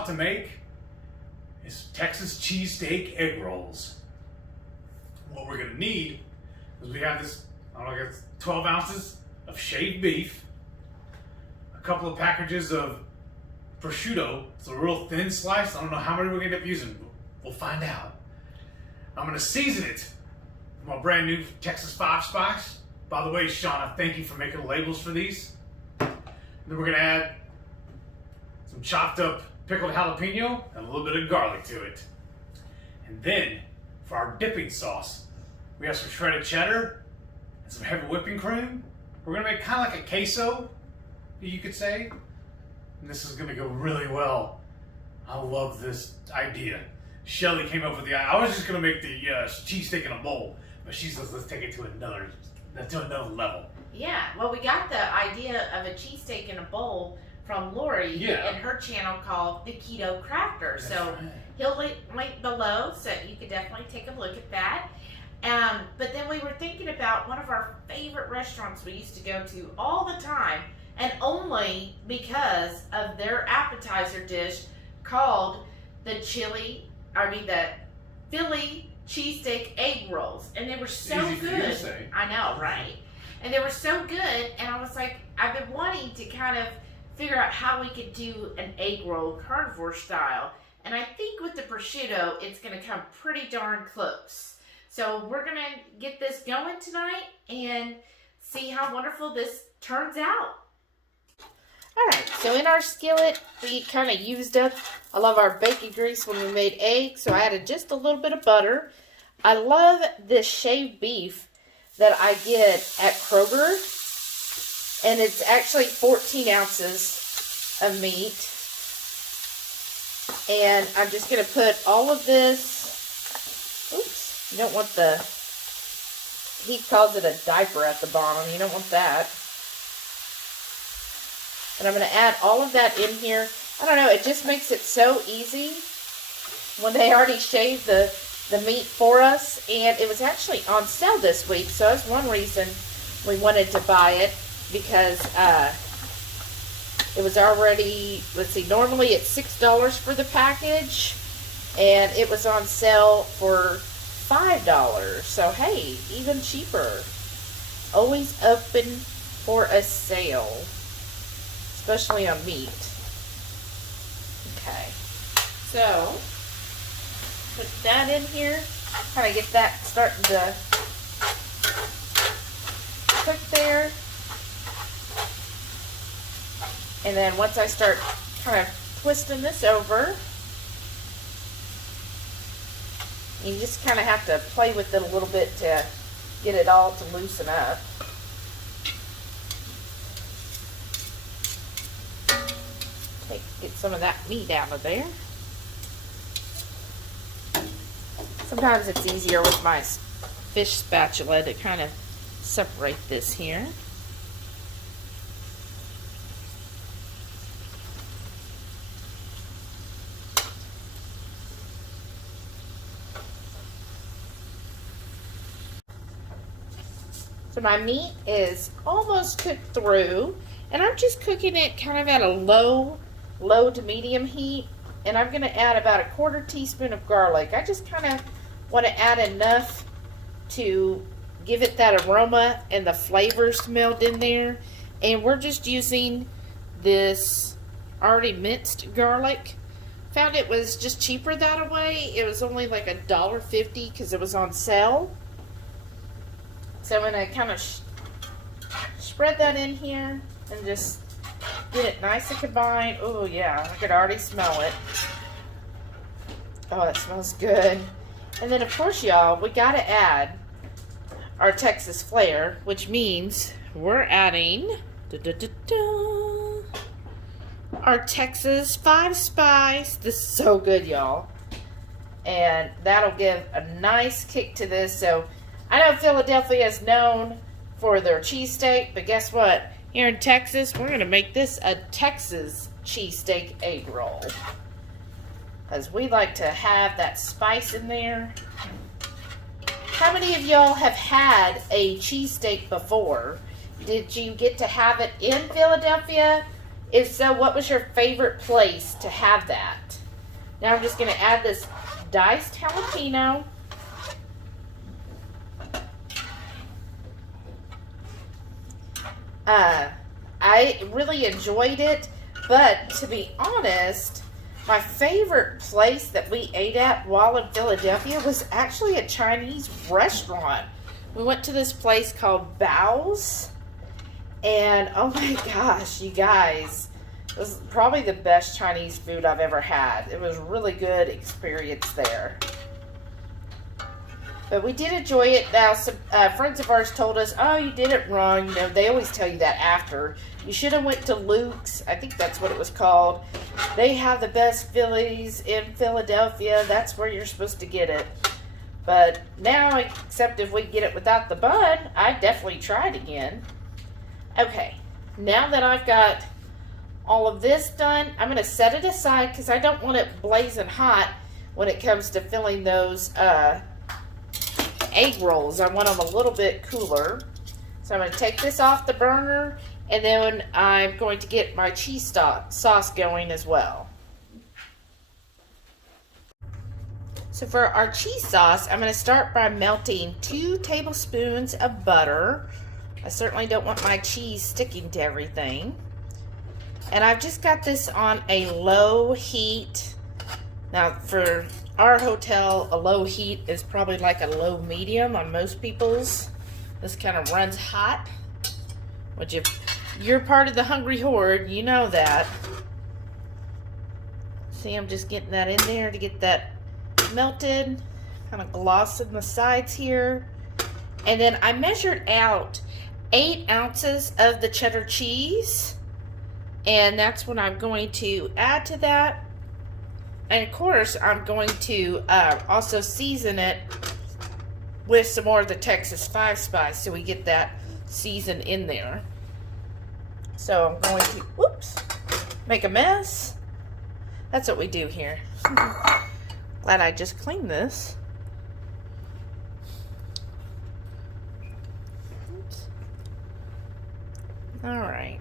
about to make is Texas cheesesteak egg rolls. What we're gonna need is we have this, I don't know, I guess 12 ounces of shaved beef, a couple of packages of prosciutto, it's a real thin slice. I don't know how many we're gonna end up using. We'll find out. I'm gonna season it with my brand new Texas 5 Spice. By the way, Shauna, thank you for making the labels for these. And then we're gonna add some chopped up pickled jalapeno and a little bit of garlic to it. And then for our dipping sauce, we have some shredded cheddar and some heavy whipping cream. We're gonna make kind of like a queso, you could say. And this is gonna go really well. I love this idea. Shelly came up with the idea. I was just gonna make the cheesesteak in a bowl, but she says let's take it to another level. Yeah, well, we got the idea of a cheesesteak in a bowl from Lori and her channel called the Keto Crafter. So he'll link below, so you could definitely take a look at that. But then we were thinking about one of our favorite restaurants we used to go to all the time, and only because of their appetizer dish called the Philly cheesesteak egg rolls, and they were so good. I know, right? And they were so good, and I was like, I've been wanting to kind of figure out how we could do an egg roll carnivore style, and I think with the prosciutto, it's going to come pretty darn close. So we're going to get this going tonight and see how wonderful this turns out. Alright, so in our skillet, we kind of used up a lot of our bacon grease when we made eggs, so I added just a little bit of butter. I love this shaved beef that I get at Kroger, and it's actually 14 ounces of meat. And I'm just going to put all of this, oops, you don't want he calls it a diaper at the bottom, you don't want that. And I'm going to add all of that in here. I don't know, it just makes it so easy when they already shaved the meat for us. And it was actually on sale this week, so that's one reason we wanted to buy it, because it was already, let's see, normally it's $6 for the package, and it was on sale for $5. So hey, even cheaper. Always open for a sale, especially on meat. Okay, so put that in here, kind of get that starting to cook there. And then once I start kind of twisting this over, you just kind of have to play with it a little bit to get it all to loosen up. Get some of that meat out of there. Sometimes it's easier with my fish spatula to kind of separate this here. So my meat is almost cooked through, and I'm just cooking it kind of at a low to medium heat, and I'm going to add about a 1/4 teaspoon of garlic. I just kind of want to add enough to give it that aroma and the flavors meld in there. And we're just using this already minced garlic. Found it was just cheaper that way. It was only like $1.50 because it was on sale. So I'm going to kind of spread that in here and just get it nice and combined. Oh yeah, I could already smell it. Oh, that smells good. And then of course, y'all, we got to add our Texas flair, which means we're adding our Texas 5 Spice. This is so good, y'all. And that'll give a nice kick to this. So I know Philadelphia is known for their cheesesteak, but guess what? Here in Texas, we're going to make this a Texas cheesesteak egg roll, because we like to have that spice in there. How many of y'all have had a cheesesteak before? Did you get to have it in Philadelphia? If so, what was your favorite place to have that? Now I'm just going to add this diced jalapeno. I really enjoyed it, but to be honest, my favorite place that we ate at while in Philadelphia was actually a Chinese restaurant. We went to this place called Bao's, and oh my gosh, you guys, it was probably the best Chinese food I've ever had. It was a really good experience there. But we did enjoy it. Now, some friends of ours told us, oh, you did it wrong. You know, they always tell you that after. You should have went to Luke's. I think that's what it was called. They have the best Phillies in Philadelphia. That's where you're supposed to get it. But now, except if we get it without the bun, I'd definitely try it again. Okay, now that I've got all of this done, I'm going to set it aside because I don't want it blazing hot when it comes to filling those egg rolls. I want them a little bit cooler. So I'm going to take this off the burner, and then I'm going to get my cheese sauce going as well. So for our cheese sauce, I'm going to start by melting 2 tablespoons of butter. I certainly don't want my cheese sticking to everything. And I've just got this on a low heat. Now for our hotel, a low heat is probably like a low medium on most people's. This kind of runs hot. Which if you're part of the Hungry Horde, you know that. See, I'm just getting that in there to get that melted. Kind of glossing the sides here. And then I measured out 8 ounces of the cheddar cheese. And that's what I'm going to add to that. And of course, I'm going to also season it with some more of the Texas 5 spice so we get that season in there. So I'm going to, whoops, make a mess. That's what we do here. Glad I just cleaned this. Oops. All right.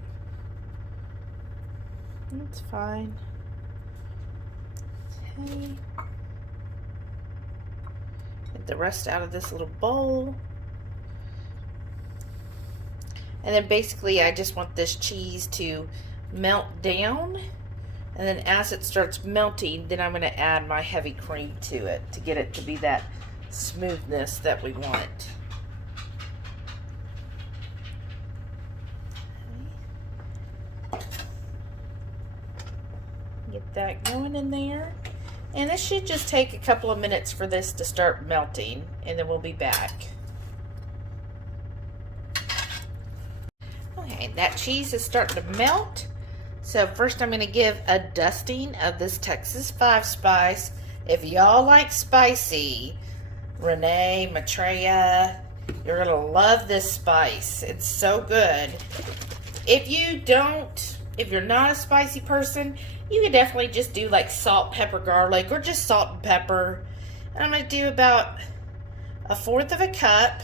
That's fine. Okay. Get the rest out of this little bowl. And then basically I just want this cheese to melt down. And then as it starts melting, then I'm going to add my heavy cream to it to get it to be that smoothness that we want. Get that going in there. And this should just take a couple of minutes for this to start melting, and then we'll be back. Okay, that cheese is starting to melt. So first I'm going to give a dusting of this Texas 5 spice. If y'all like spicy, Renee, Maitreya, you're going to love this spice. It's so good. If you're not a spicy person, you can definitely just do like salt, pepper, garlic, or just salt and pepper. And I'm going to do about 1/4 of a cup.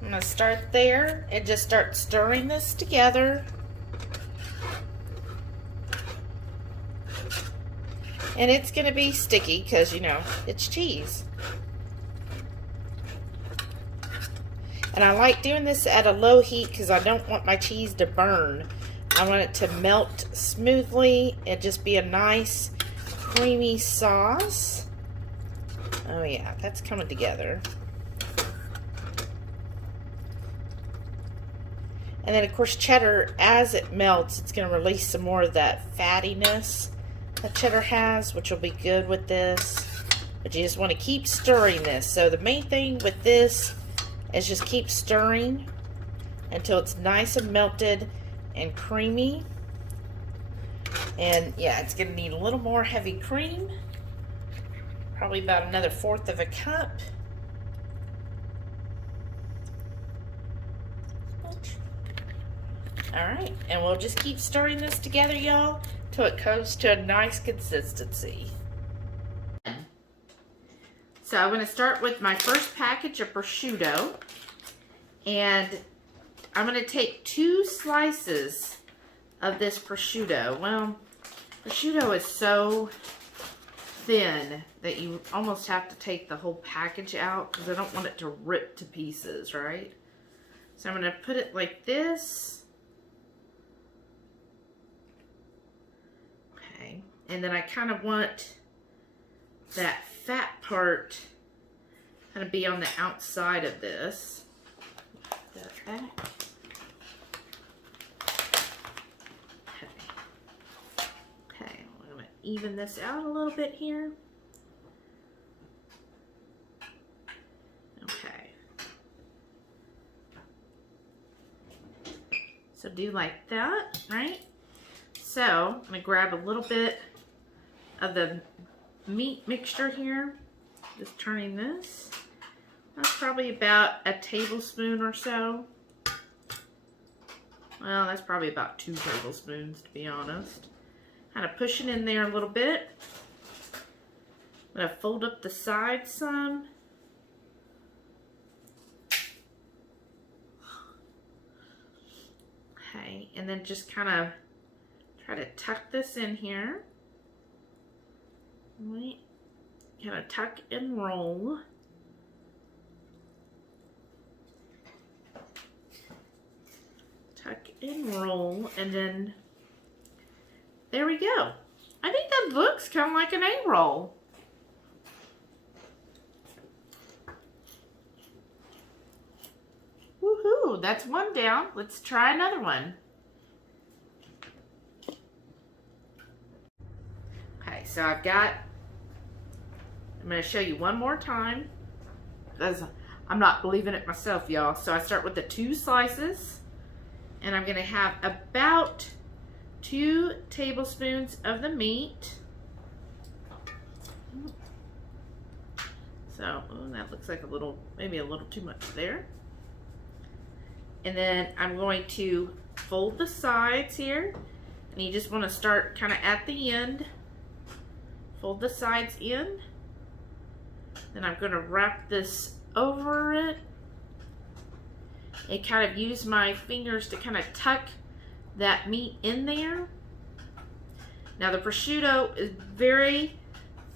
I'm going to start there and just start stirring this together. And it's going to be sticky because, you know, it's cheese. And I like doing this at a low heat because I don't want my cheese to burn. I want it to melt smoothly and just be a nice creamy sauce. Oh yeah, that's coming together. And then of course cheddar, as it melts, it's going to release some more of that fattiness that cheddar has, which will be good with this. But you just want to keep stirring this. So the main thing with this is just keep stirring until it's nice and melted and creamy. And yeah, it's going to need a little more heavy cream. Probably about another 1/4 of a cup. Alright, and we'll just keep stirring this together, y'all, till it comes to a nice consistency. So I'm going to start with my first package of prosciutto. And I'm going to take 2 slices of this prosciutto. Well, Prosciutto is so thin that you almost have to take the whole package out because I don't want it to rip to pieces, right? So I'm going to put it like this. Okay. And then I kind of want that fat part kind of be on the outside of this. Put that back. Okay, I'm going to even this out a little bit here. Okay. So do like that, right? So I'm going to grab a little bit of the meat mixture here. Just turning this. That's probably about a tablespoon or so. Well, that's probably about 2 tablespoons, to be honest. Kind of pushing in there a little bit. I'm going to fold up the sides some. Okay, and then just kind of try to tuck this in here. Right. Kind of tuck and roll. Tuck and roll, and then there we go. I think that looks kind of like an egg roll. Woohoo, that's one down. Let's try another one. Okay, so I'm going to show you one more time because I'm not believing it myself, y'all. So I start with the 2 slices, and I'm going to have about 2 tablespoons of the meat. So that looks like maybe a little too much there. And then I'm going to fold the sides here, and you just want to start kind of at the end. Fold the sides in. Then I'm going to wrap this over it and kind of use my fingers to kind of tuck that meat in there. Now the prosciutto is very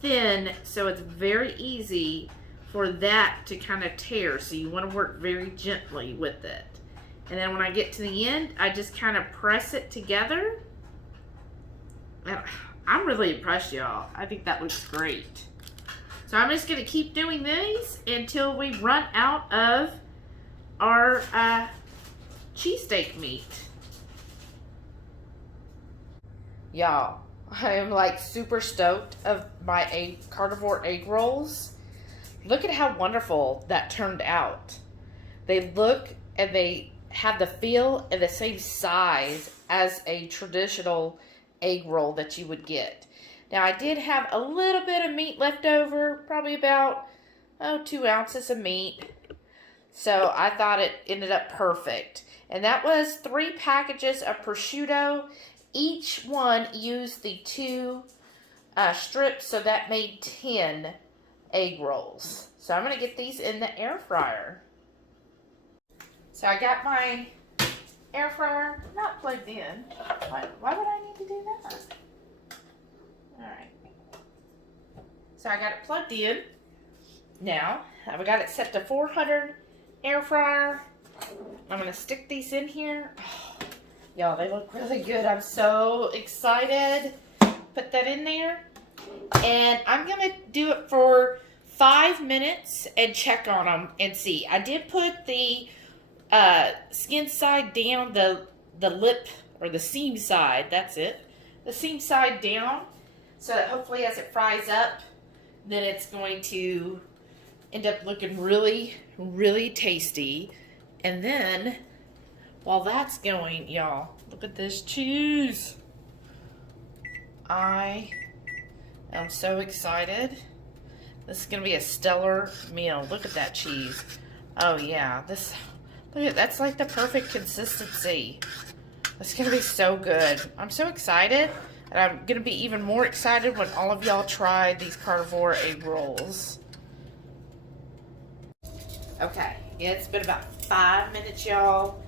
thin, so it's very easy for that to kind of tear. So you want to work very gently with it. And then when I get to the end, I just kind of press it together. I'm really impressed, y'all. I think that looks great. So I'm just going to keep doing these until we run out of our cheesesteak meat. Y'all, I am like super stoked of my carnivore egg rolls. Look at how wonderful that turned out. They look and they have the feel and the same size as a traditional egg roll that you would get. Now I did have a little bit of meat left over, probably about 2 ounces of meat. So I thought it ended up perfect. And that was 3 packages of prosciutto. Each one used the 2 strips, so that made 10 egg rolls. So I'm going to get these in the air fryer. So I got my air fryer not plugged in. Why would I need to do that? Alright. So I got it plugged in. Now, I've got it set to 400 air fryer. I'm going to stick these in here. Oh, y'all, they look really good. I'm so excited. Put that in there. And I'm going to do it for 5 minutes and check on them and see. I did put the skin side down, the lip or the seam side, that's it. The seam side down, so that hopefully as it fries up, then it's going to end up looking really, really tasty. And then, while that's going, y'all, look at this cheese. I am so excited. This is going to be a stellar meal. Look at that cheese. Oh yeah, look at that's like the perfect consistency. It's going to be so good. I'm so excited. And I'm going to be even more excited when all of y'all try these carnivore egg rolls. Okay, it's been about 5 minutes, y'all.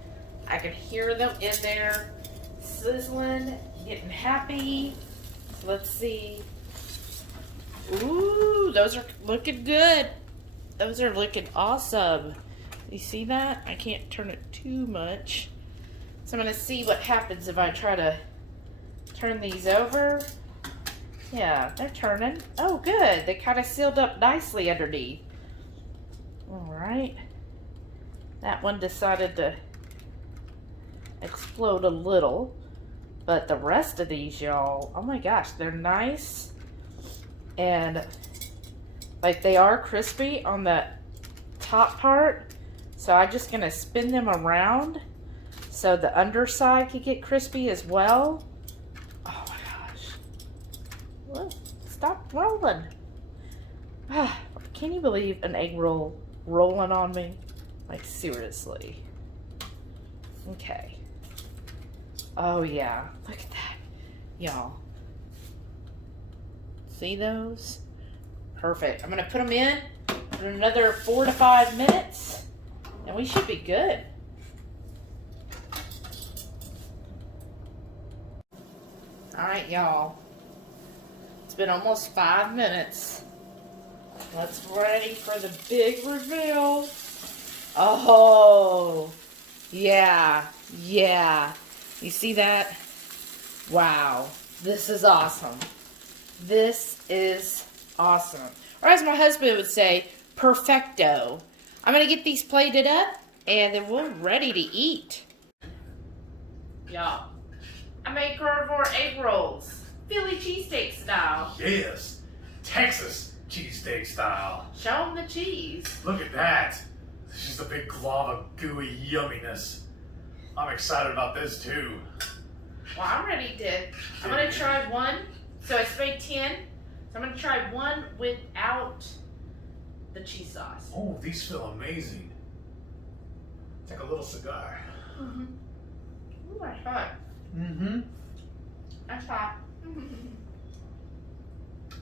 I can hear them in there sizzling, getting happy. let's see. Ooh, those are looking good. Those are looking awesome. You see that? I can't turn it too much. So I'm going to see what happens if I try to turn these over. Yeah, they're turning. Oh, good. They kind of sealed up nicely underneath. All right. That one decided to explode a little. But the rest of these, y'all, oh my gosh, they're nice. And like they are crispy on the top part. So I'm just going to spin them around so the underside can get crispy as well. Oh my gosh. Look, stop rolling. Ah, can you believe an egg roll rolling on me? Like seriously. Okay. Oh yeah, look at that, y'all. See those? Perfect. I'm gonna put them in for another 4 to 5 minutes, and we should be good. All right, y'all. It's been almost 5 minutes. Let's ready for the big reveal. Oh, yeah. You see that? Wow, this is awesome. This is awesome. Or as my husband would say, perfecto. I'm going to get these plated up, and then we're ready to eat. Y'all, I made carnivore egg rolls. Philly cheesesteak style. Yes, Texas cheesesteak style. Show them the cheese. Look at that. It's just a big glob of gooey yumminess. I'm excited about this too. Well, I'm ready to. I'm going to try one. So I made 10. So I'm going to try one without the cheese sauce. Oh, these feel amazing. It's like a little cigar. Mm-hmm. Ooh, that's hot. Mm-hmm. That's hot.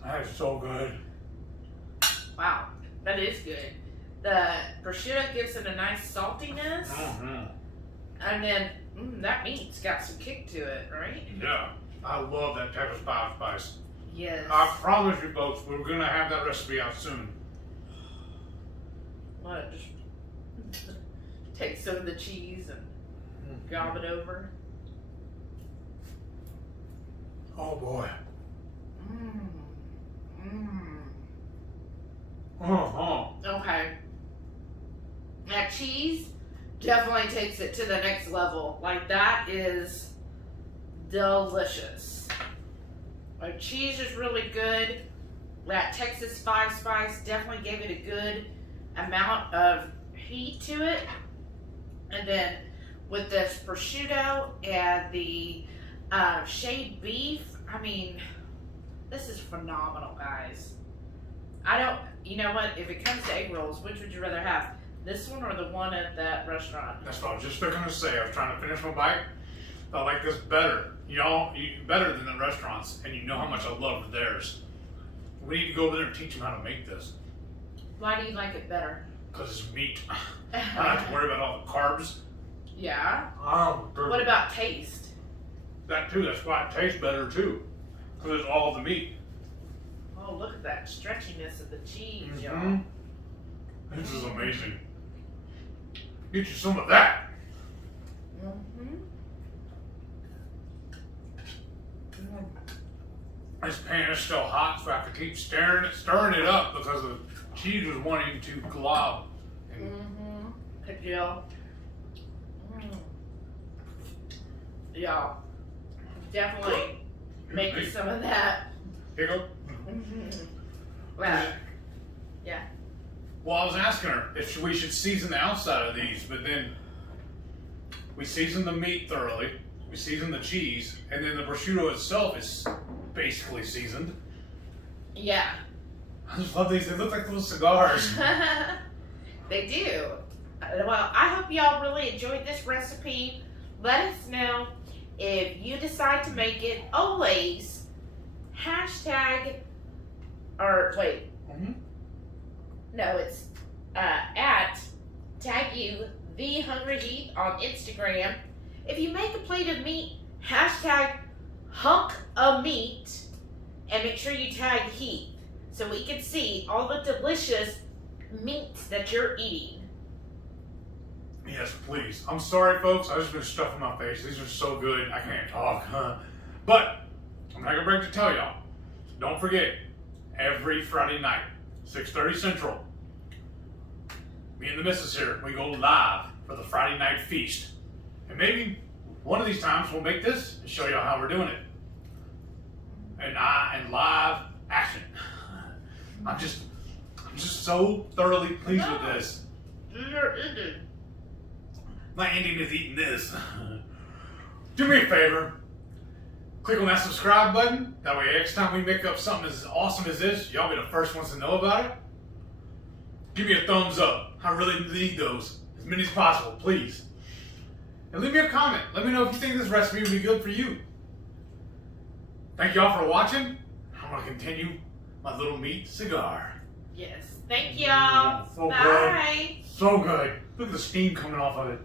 That is so good. Wow, that is good. The prosciutto gives it a nice saltiness. Mm-hmm. And then that meat's got some kick to it, right? Yeah, I love that Texas spice. Yes. I promise you folks, we're going to have that recipe out soon. What? Just take some of the cheese and gob it over. Oh boy. Mmm. Uh-huh. Okay. That cheese definitely takes it to the next level. Like, that is delicious. Like, cheese is really good. That Texas spice definitely gave it a good amount of heat to it. And then with this prosciutto and the shaved beef, I mean, this is phenomenal, guys. You know what, if it comes to egg rolls, which would you rather have? This one or the one at that restaurant? That's what I was just going to say. I was trying to finish my bite. I like this better. Y'all, better than the restaurants, and you know how much I love theirs. We need to go over there and teach them how to make this. Why do you like it better? Because it's meat. I don't have to worry about all the carbs. Yeah? Oh, What about taste? that too? That's why it tastes better too. Because it's all the meat. Oh, look at that stretchiness of the cheese, y'all. Mm-hmm. This is amazing. Get you some of that. Mm-hmm. This pan is still hot, so I have to keep stirring it up because the cheese was wanting to glob. Mm-hmm. Good deal. Y'all, definitely making some of that. Here you go. Wow. Yeah. Well, I was asking her if we should season the outside of these, but then we season the meat thoroughly, we season the cheese, and then the prosciutto itself is basically seasoned. Yeah. I just love these. They look like little cigars. They do. Well, I hope y'all really enjoyed this recipe. Let us know if you decide to make it. Always hashtag, or wait. Mm-hmm. No, it's at tag you the Hungry Heath on Instagram. If you make a plate of meat, hashtag hunk of meat, and make sure you tag Heath so we can see all the delicious meats that you're eating. Yes, please. I'm sorry, folks. I've just been stuffing my face. These are so good, I can't talk. But I'm not gonna break to tell y'all. Don't forget, every Friday night, 6:30 Central, me and the missus here, we go live for the Friday night feast. And maybe one of these times we'll make this and show y'all how we're doing it. And live action. I'm just so thoroughly pleased with this. You're eating. My ending is eating this. Do me a favor. Click on that subscribe button. That way next time we make up something as awesome as this, y'all be the first ones to know about it. Give me a thumbs up. I really need those. As many as possible, please. And leave me a comment. Let me know if you think this recipe would be good for you. Thank y'all for watching. I'm going to continue my little meat cigar. Yes. Thank y'all. So Bye. good. So good. Look at the steam coming off of it.